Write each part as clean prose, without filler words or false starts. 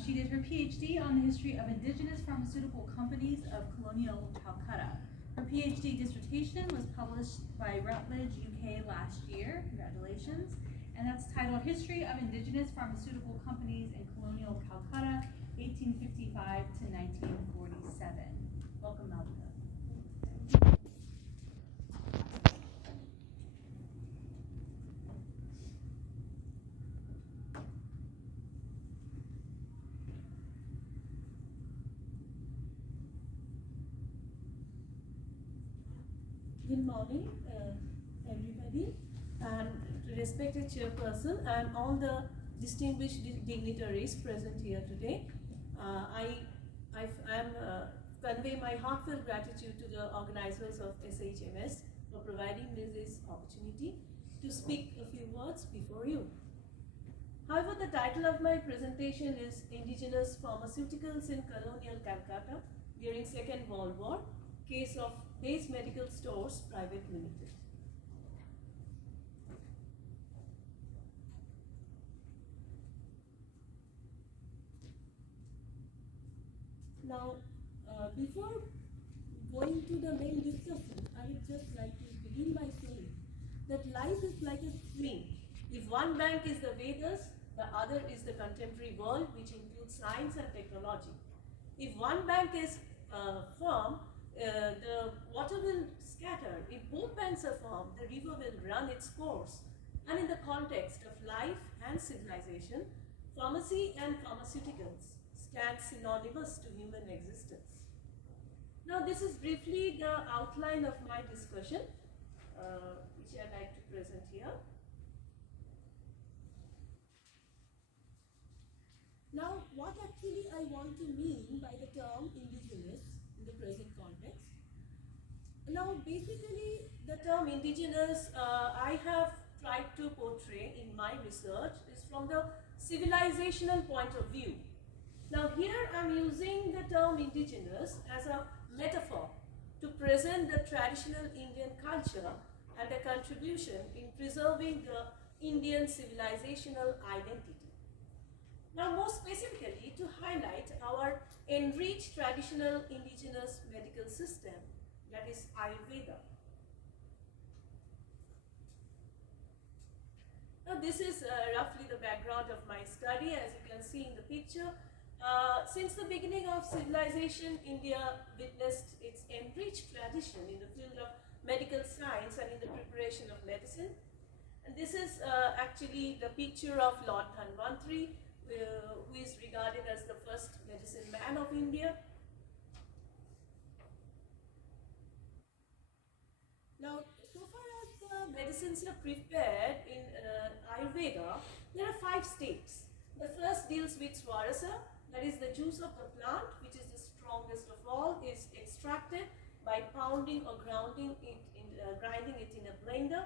She did her PhD on the history of indigenous pharmaceutical companies of colonial Calcutta. Her PhD dissertation was published by Routledge, UK last year. Congratulations. And that's titled History of Indigenous Pharmaceutical Companies in Colonial Calcutta, 1855 to 1947. Welcome, Malika. Good morning, everybody, and respected chairperson and all the distinguished dignitaries present here today. I am convey my heartfelt gratitude to the organizers of SHMS for providing me this opportunity to speak a few words before you. However, the title of my presentation is Indigenous Pharmaceuticals in Colonial Calcutta during Second World War, case of Base Medical Stores Private Limited. Now, before going to the main discussion, I would just like to begin by saying that life is like a swing. If one bank is the Vedas, the other is the contemporary world, which includes science and technology. If one bank is firm, the water will scatter. If both banks are firm, the river will run its course. And in the context of life and civilization, pharmacy and pharmaceuticals stand synonymous to human existence. Now, this is briefly the outline of my discussion, which I'd like to present here. Now, what actually I want to mean by the term indigenous in the present context? Now, basically, the term indigenous I have tried to portray in my research is from the civilizational point of view. Now, here I'm using the term indigenous as a metaphor to present the traditional Indian culture and the contribution in preserving the Indian civilizational identity. Now, more specifically, to highlight our enriched traditional indigenous medical system, that is Ayurveda. Now, this is roughly the background of my study, as you can see in the picture. Since the beginning of civilization, India witnessed its enriched tradition in the field of medical science and in the preparation of medicine. And this is actually the picture of Lord Dhanvantri, who is regarded as the first medicine man of India. Now, so far as the medicines are prepared in Ayurveda, there are 5 stages. The first deals with Swarasa, that is the juice of the plant, which is the strongest of all, is extracted by pounding or grinding it in a blender.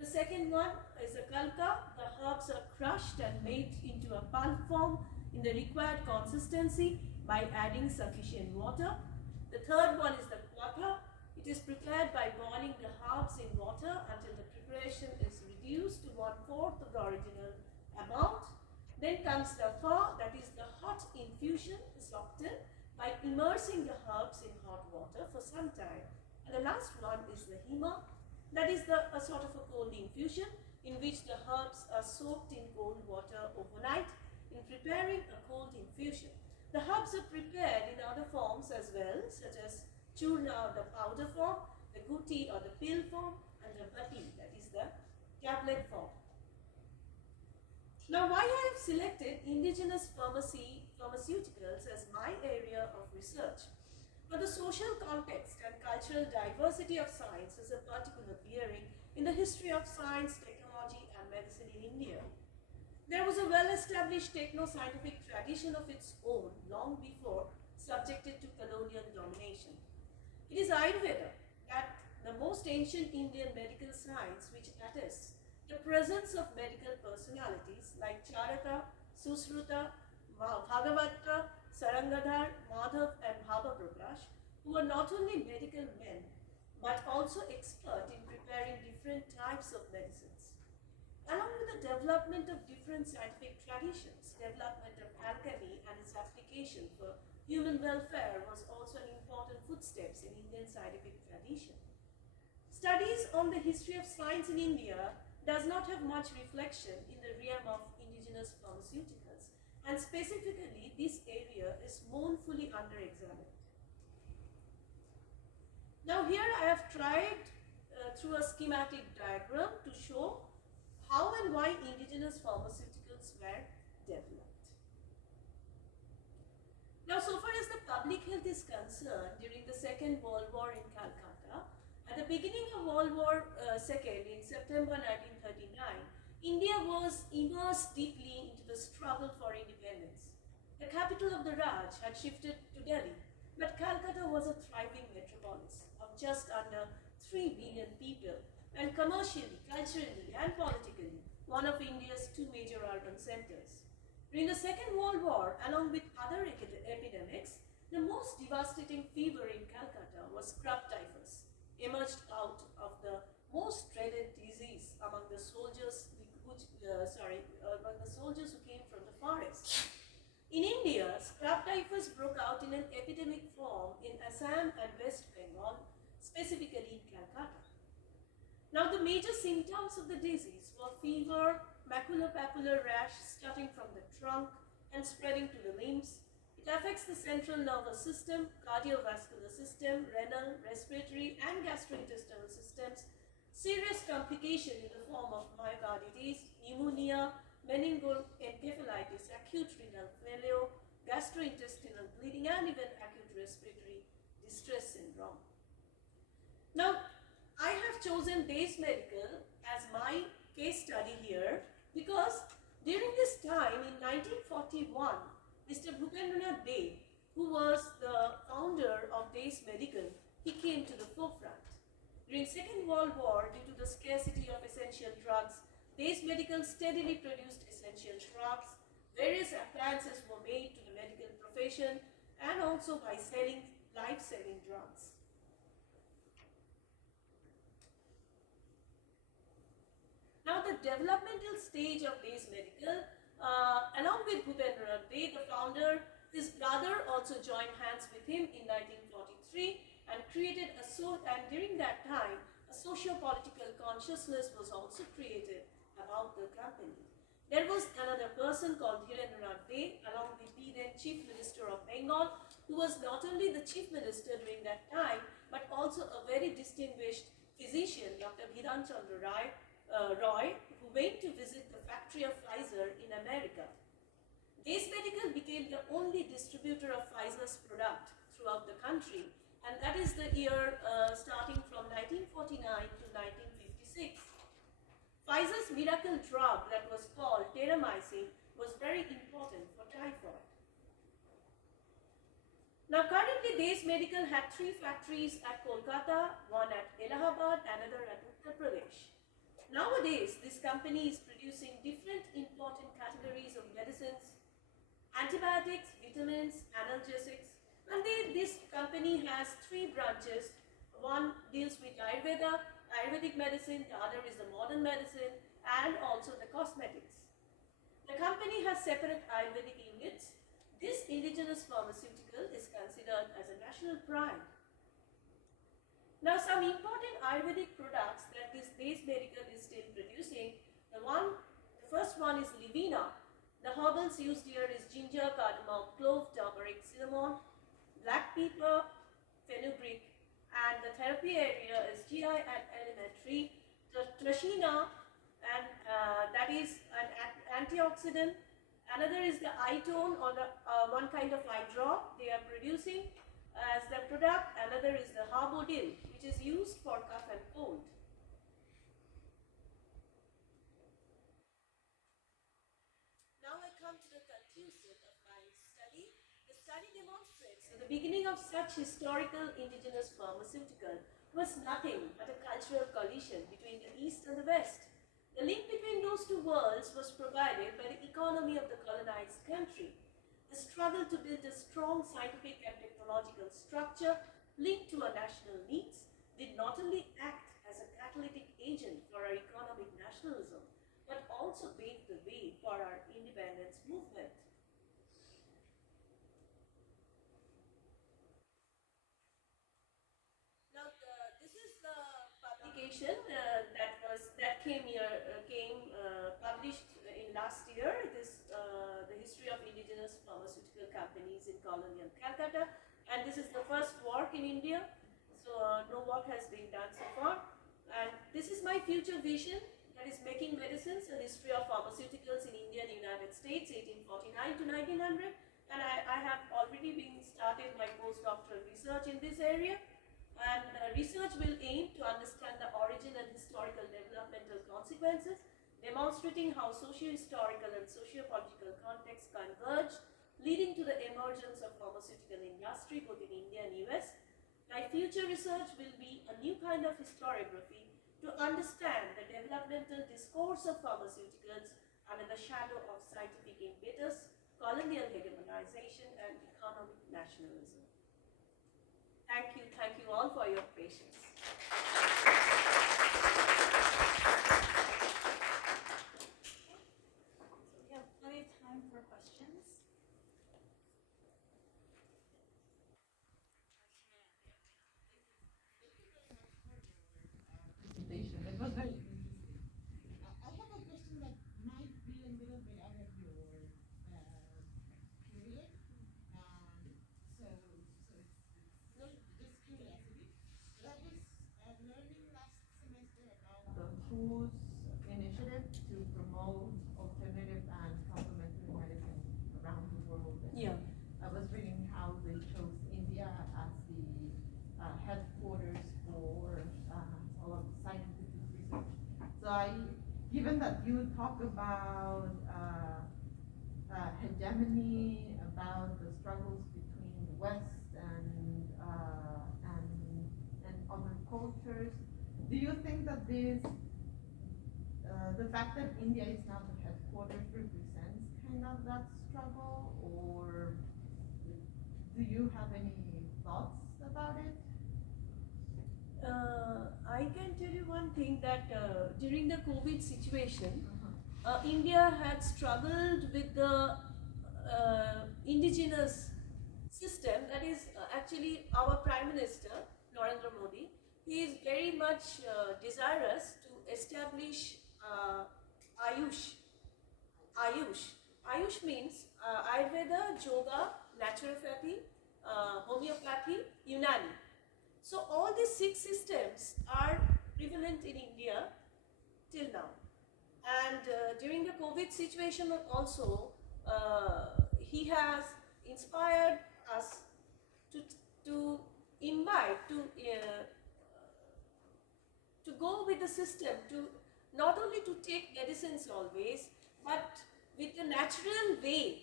The second one is the kalka. The herbs are crushed and made into a pulp form in the required consistency by adding sufficient water. The third one is the kwatha. It is prepared by boiling the herbs in water until the preparation is reduced to 1/4 of the original amount. Then comes the pha, that is the hot infusion, is obtained by immersing the herbs in hot water for some time. And the last one is the hima. That is a sort of a cold infusion in which the herbs are soaked in cold water overnight in preparing a cold infusion. The herbs are prepared in other forms as well, such as churna, the powder form, the guti or the pill form, and the bati, that is the tablet form. Now, why I have selected indigenous pharmaceuticals as my area of research? But the social context and cultural diversity of science has a particular bearing in the history of science, technology, and medicine in India. There was a well-established techno-scientific tradition of its own long before subjected to colonial domination. It is Ayurveda, that the most ancient Indian medical science, which attests the presence of medical personalities like Charaka, Susruta, Bhagavata, Sarangadhar, Madhav, and Bhava Prakash, who were not only medical men but also expert in preparing different types of medicines. Along with the development of different scientific traditions, development of alchemy and its preoccupation for human welfare was also an important footsteps in Indian scientific tradition. Studies on the history of science in India does not have much reflection in the realm of indigenous pharmaceuticals, and specifically this area is mournfully under-examined. Now here I have tried through a schematic diagram to show how and why indigenous pharmaceuticals were developed. Now, so far as the public health is concerned, during the Second World War in Calcutta, at the beginning of World War II in September 1939, India was immersed deeply into the struggle for independence. The capital of the Raj had shifted to Delhi, but Calcutta was a thriving metropolis of just under 3 billion people, and commercially, culturally, and politically, one of India's two major urban centers. During the Second World War, along with other epidemics, the most devastating fever in Calcutta was scrub typhus, emerged out of the most dreaded disease among the soldiers, among the soldiers who came from the forest. In India, scrub typhus broke out in an epidemic form in Assam and West Bengal, specifically in Calcutta. Now, the major symptoms of the disease were fever, maculopapular rash starting from the trunk and spreading to the limbs. It affects the central nervous system, cardiovascular system, renal, respiratory, and gastrointestinal systems. Serious complication in the form of myocarditis, pneumonia, meningoencephalitis, acute renal failure, gastrointestinal bleeding, and even acute respiratory distress syndrome. Now, I have chosen Days Medical as my case study here because during this time in 1941, Mr. Bhupendranath Dey, who was the founder of Days Medical, he came to the forefront. During Second World War, due to the scarcity of essential drugs, Days Medical steadily produced essential drugs. Various advances were made to the medical profession and also by selling life-saving drugs. Now, the developmental stage of Days Medical, along with Bhupendranath Dey, the founder, his brother also joined hands with him in 1943 and created and during that time, a socio-political consciousness was also created about the company. There was another person called Dhirendranath Dey, along with the then Chief Minister of Bengal, who was not only the Chief Minister during that time, but also a very distinguished physician, Dr. Bhidhan Chandra Roy, who went to visit the factory of Pfizer in America. Days Medical became the only distributor of Pfizer's product throughout the country, and that is the year starting from 1949 to 1956. Pfizer's miracle drug that was called terramycin was very important for typhoid. Now, currently, Days Medical had 3 factories at Kolkata, one at Allahabad, another at Uttar Pradesh. Nowadays, this company is producing different important categories of medicines, antibiotics, vitamins, analgesics, and this company has 3 branches. One deals with Ayurvedic medicine, the other is the modern medicine, and also the cosmetics. The company has separate Ayurvedic units. This indigenous pharmaceutical is considered as a national pride. Now, some important Ayurvedic products that this Days Medical is still producing, the first one is Livina. The herbals used here is ginger, cardamom, clove, turmeric, cinnamon, black pepper, fenugreek, and the therapy area is GI and alimentary. Trashina, and that is an antioxidant. Another is the eye tone, or the one kind of eye drop they are producing as the product. Another is the Harbodil, which is used for cough and cold. Now I come to the conclusion of my study. The study demonstrates that the beginning of such historical indigenous pharmaceutical was nothing but a cultural collision between the East and the West. The link between those two worlds was provided by the economy of the colonized country. The struggle to build a strong scientific and technological structure linked to our national needs did not only act as a catalytic agent for our economic nationalism, but also paved the way for our independence movement. colonial Calcutta, and this is the first work in India, so no work has been done so far. And this is my future vision, that is making medicines, a history of pharmaceuticals in India and United States, 1849 to 1900, and I have already been started my postdoctoral research in this area. And research will aim to understand the origin and historical developmental consequences, demonstrating how socio-historical and socio-political contexts converge, leading to the emergence of pharmaceutical industry both in India and US. My future research will be a new kind of historiography to understand the developmental discourse of pharmaceuticals under the shadow of scientific impetus, colonial hegemonization, and economic nationalism. Thank you all for your patience. So we have plenty of time for questions. Presentation. It was very interesting. I have a question that might be a little bit out of your period. So it's just curiosity. But I was learning last semester about the WHO's initiative to promote alternative and complementary medicine around the world. And Yeah. I was reading how they chose India as the headquarters for all of scientific research. So given that you talk about hegemony, about the struggles between the West and other cultures, do you think that the fact that India is now the headquarters represents kind of that struggle, or do you have any thoughts about it? I can tell you one thing, that during the COVID situation, India had struggled with the indigenous system. That is actually our Prime Minister, Narendra Modi. He is very much desirous to establish Ayush. Ayush means Ayurveda, Yoga, naturopathy, homeopathy, Unani. So all these 6 systems are prevalent in India till now. And during the COVID situation also, he has inspired us to invite, to go with the system, to not only to take medicines always, but with the natural way,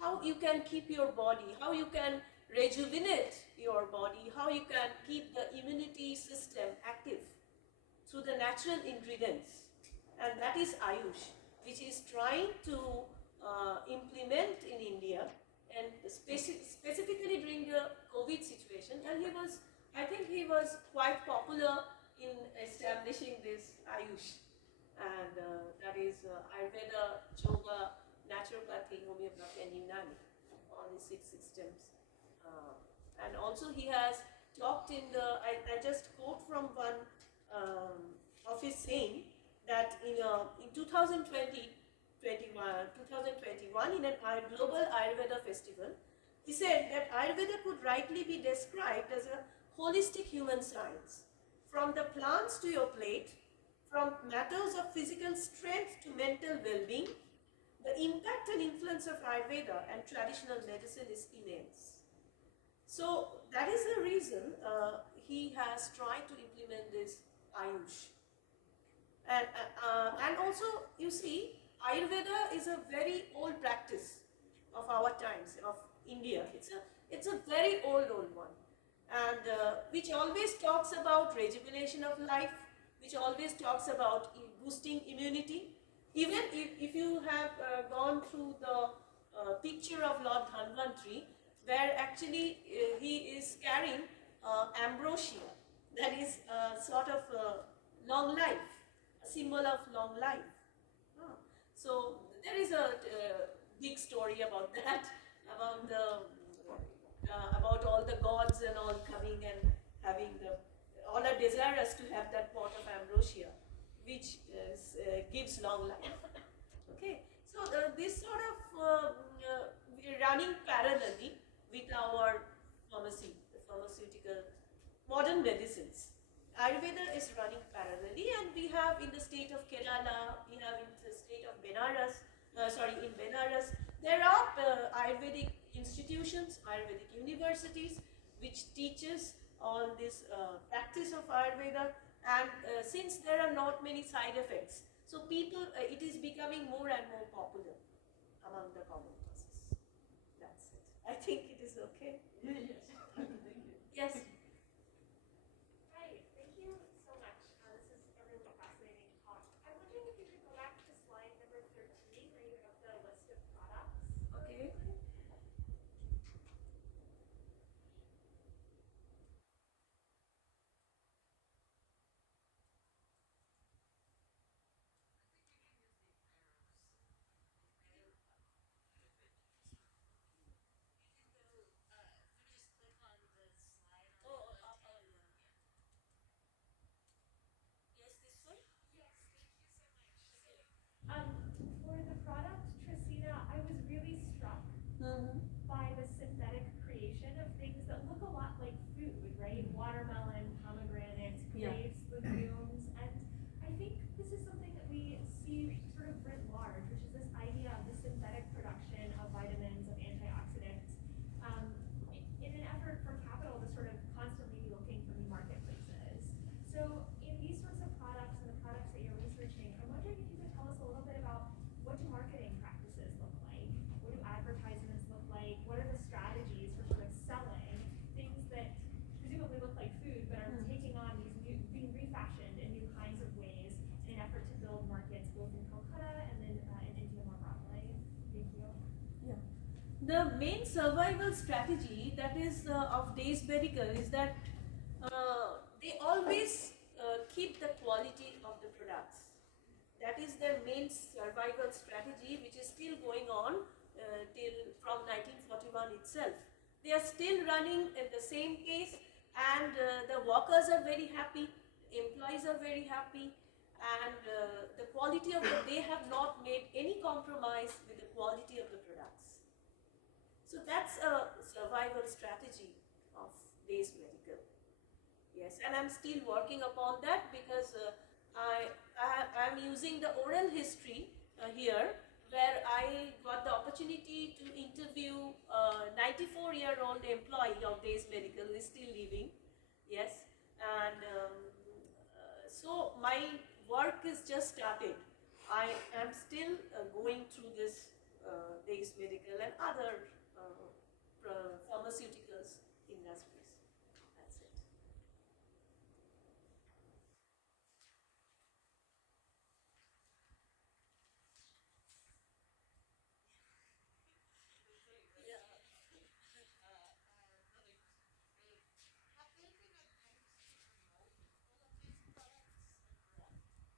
how you can keep your body, how you can rejuvenate your body, how you can keep the immunity system active through the natural ingredients. And that is Ayush, which is trying to implement in India, and specifically during the COVID situation. And I think he was quite popular in establishing this Ayush. And that is Ayurveda, Yoga, naturopathy, homeopathy, and Unani, all these 6 systems. And also he has talked in I just quote from one of his saying, that in 2021 in a global Ayurveda festival, he said that Ayurveda could rightly be described as a holistic human science. From the plants to your plate, from matters of physical strength to mental well-being, the impact and influence of Ayurveda and traditional medicine is immense. So that is the reason he has tried to implement this Ayush. And also, you see, Ayurveda is a very old practice of our times, of India. It's a very old one, and which always talks about rejuvenation of life, which always talks about boosting immunity. Even if you have gone through the picture of Lord Dhanvantri, where actually he is carrying ambrosia, that is sort of long life, a symbol of long life. So there is a big story about that, about all the gods and all coming and having all are desirous to have that pot of ambrosia, which gives long life. Okay, so this sort of running parallelly our pharmacy, the pharmaceutical, modern medicines. Ayurveda is running parallelly, and we have in the state of Kerala, we have in the state of Benares, in Benares, there are Ayurvedic institutions, Ayurvedic universities, which teaches all this practice of Ayurveda, and since there are not many side effects, so people, it is becoming more and more popular among the common masses. That's it. I think it is okay. Yes. Thank you. Yes. Hi, thank you so much. This is a really fascinating talk. I'm wondering if you could go back to slide number 13 where you have the list of products. Okay. Yes, this one? Yes, thank you so much. For the product Tracina, I was really struck by the synthetic creation of things that look a lot like food, right? Watermelon, pomegranate, Yeah. grapes, legumes, and I think this is something that we see sort of writ large, which is this idea of the synthetic production of vitamins, of antioxidants, in an effort for capital to sort of constantly be looking for new marketplaces. So in these sorts of products and the products that you're researching, I'm wondering if you could tell us a little bit about what do marketing practices look like? What do advertisements look like? What are the strategies for sort of selling things that presumably look like food but are taking on these new, being refashioned in new kinds of ways in an effort to build markets both in Kolkata and then in India more broadly? Thank you. The main survival strategy that is of Days Medical is that they always keep the quality of the products. That is their main survival strategy, which is still going on till from 1941 itself. They are still running at the same pace, and the workers are very happy, employees are very happy, and the quality of the, they have not made any compromise with the quality of the products. So that's a survival strategy of Days Medical. Yes, and I'm still working upon that because I'm using the oral history here, where I got the opportunity to interview a 94-year-old employee of Days Medical, who is still living. Yes, and so my work is just started. I am still going through this Days Medical and other pharmaceuticals industries. That's it. Have there been attempts to promote all of these products abroad?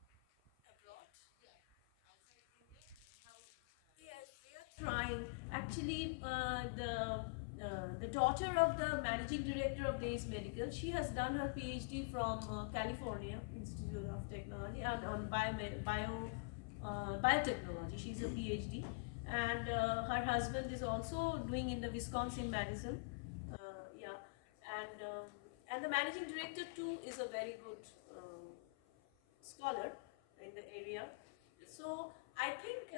Abroad? Yeah, outside India? How? Yes, they are trying. Actually, the daughter of the managing director of Days Medical, she has done her PhD from California Institute of Technology and on biotechnology. She's a PhD, and her husband is also doing in the Wisconsin Madison. Yeah, and the managing director too is a very good scholar in the area. So I think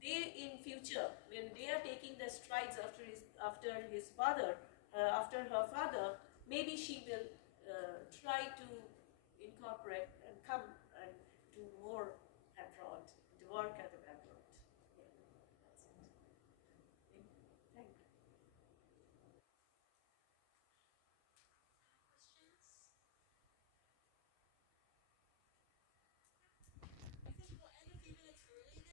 they in future, when they are taking the strides after his father, after her father, maybe she will try to incorporate